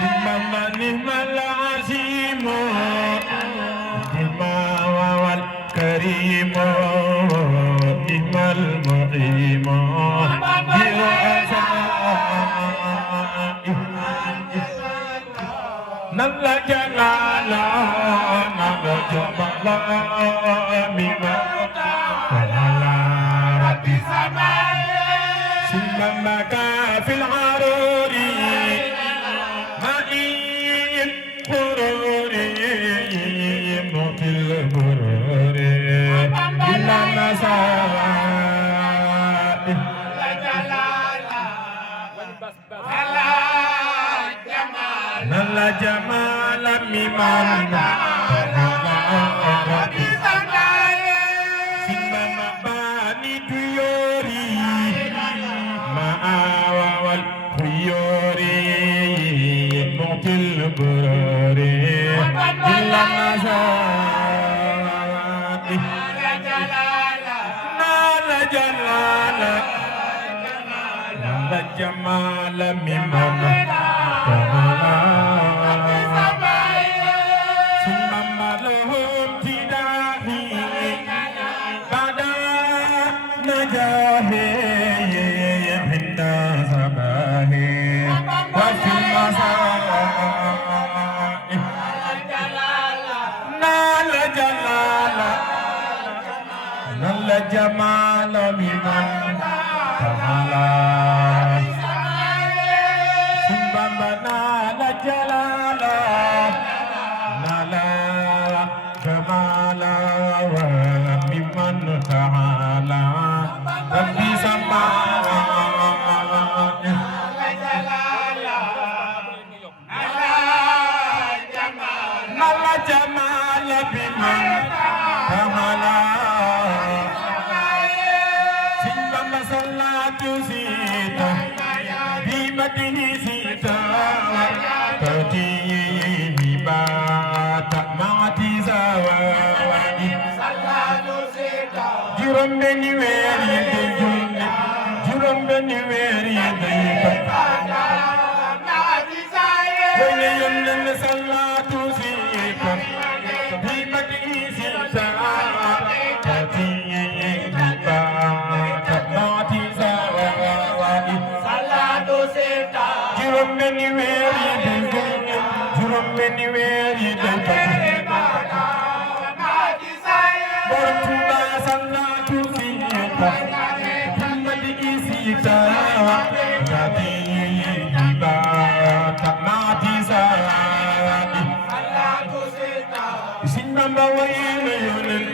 نعم العظيم نعم الكريم نعم المعيم نل جلال نل جمال مما على ربي سماي سمك في العرور مائل قرور موت البرور إلا نساء نل جمال ممن ربي سماي سمم باني تيوري ما أول تيوري موت البرور إلا نساء نال جلال نال جمال ممن جمال ممن تعالى ثم نال جلال نال جمال ممن تعالى ربي سما نال جمال ممن تعالى سيتا بمده سيتا تجيه بات معتزا جرم بني ويري جرم بني ويري وليمن صلاة سيتا بمده سيتا تجيه بات معتزا juróom benni weer yi day juróom benni weer yi day borom Tuuba sallatu fiika Muhammadi isita nabi ibata naati saadi Sëñ Bamba way na yonen